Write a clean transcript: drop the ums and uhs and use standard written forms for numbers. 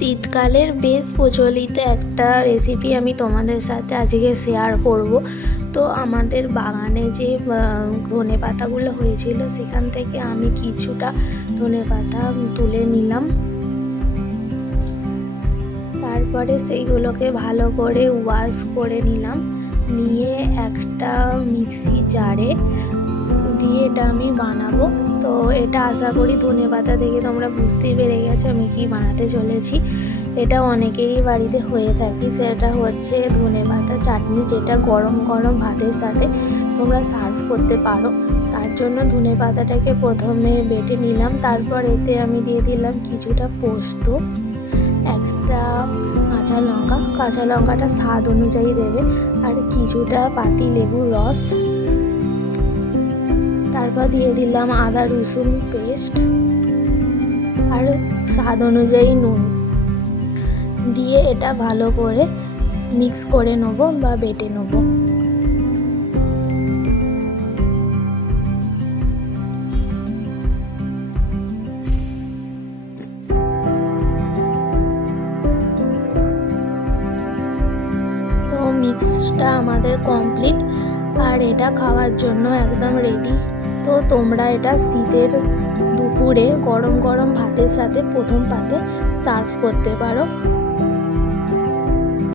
শীতকালের বেশ প্রচলিত একটা রেসিপি আমি তোমাদের সাথে আজকে শেয়ার করব। তো আমাদের বাগানে যে ধনেপাতাগুলো হয়েছিল সেখান থেকে আমি কিছুটা ধনেপাতা তুলে নিলাম। তারপরে সেইগুলোকে ভালো করে ওয়াশ করে নিলাম, নিয়ে একটা মিক্সি জারে দিয়ে এটা আমি বানাবো। তো এটা আশা করি ধনেপাতা দেখে তোমরা বুঝতেই পেরে গেছো আমি কি বানাতে চলেছি। এটা অনেকেরই বাড়িতে হয়ে থাকে, সেটা হচ্ছে ধনেপাতা চাটনি, যেটা গরম গরম ভাতের সাথে তোমরা সার্ভ করতে পারো। তার জন্য ধনেপাতাটাকে প্রথমে বেটে নিলাম, তারপর এতে আমি দিয়ে দিলাম কিছুটা পোস্ত, একটা কাঁচা লঙ্কাটা স্বাদ অনুযায়ী দেবে, আর কিছুটা পাতি লেবুর রস, তারপর দিয়ে দিলাম আদা রসুন পেস্ট আর স্বাদ অনুযায়ী নুন দিয়ে এটা ভালো করে মিক্স করে নেবো বা বেটে নেবো। তো মিক্সটা আমাদের কমপ্লিট, আর এটা খাওয়ার জন্য একদম রেডি। তো তোমরা এটা শীতের দুপুরে গরম গরম ভাতের সাথে প্রথম পাতে সার্ভ করতে পারো।